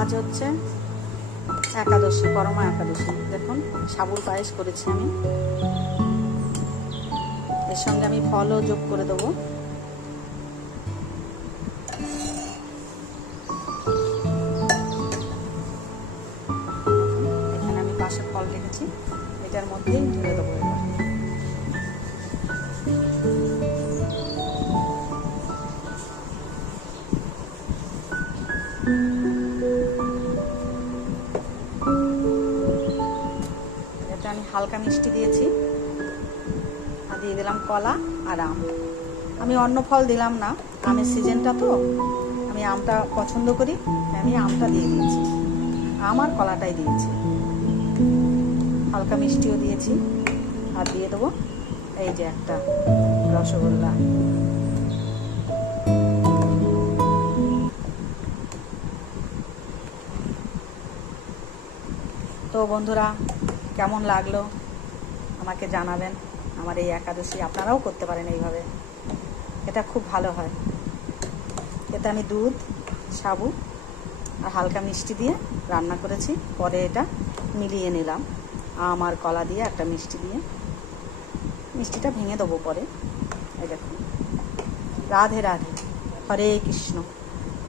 আজ হচ্ছে একাদশী, পরমা একাদশী। দেখুন সাবুর পায়েস করেছি আমি, এর সঙ্গে আমি ফলও যোগ করে দেবো। এখানে আমি পাশের ফল রেখেছি, এটার মধ্যেই ঢেলে দেবো এবার। এতে আমি হালকা মিষ্টি দিয়েছি, আর দিয়ে দিলাম কলা আর আম। আমি অন্য ফল দিলাম না, আমের সিজনটা তো, আমি আমটা পছন্দ করি, আমি আমটা দিয়ে দিয়েছি, আম আর কলাটাই দিয়েছি। হালকা মিষ্টিও দিয়েছি, আর দিয়ে দেবো এই যে একটা রসগোল্লা। তো বন্ধুরা, কেমন লাগলো আমাকে জানাবেন। আমার এই একাদশী আপনারাও করতে পারেন এইভাবে, এটা খুব ভালো হয়। এতে আমি দুধ, সাবু আর হালকা মিষ্টি দিয়ে রান্না করেছি, পরে এটা মিলিয়ে নিলাম আম আর কলা দিয়ে, একটা মিষ্টি দিয়ে, মিষ্টিটা ভেঙে দেবো পরে। এই দেখুন, রাধে রাধে, হরে কৃষ্ণ।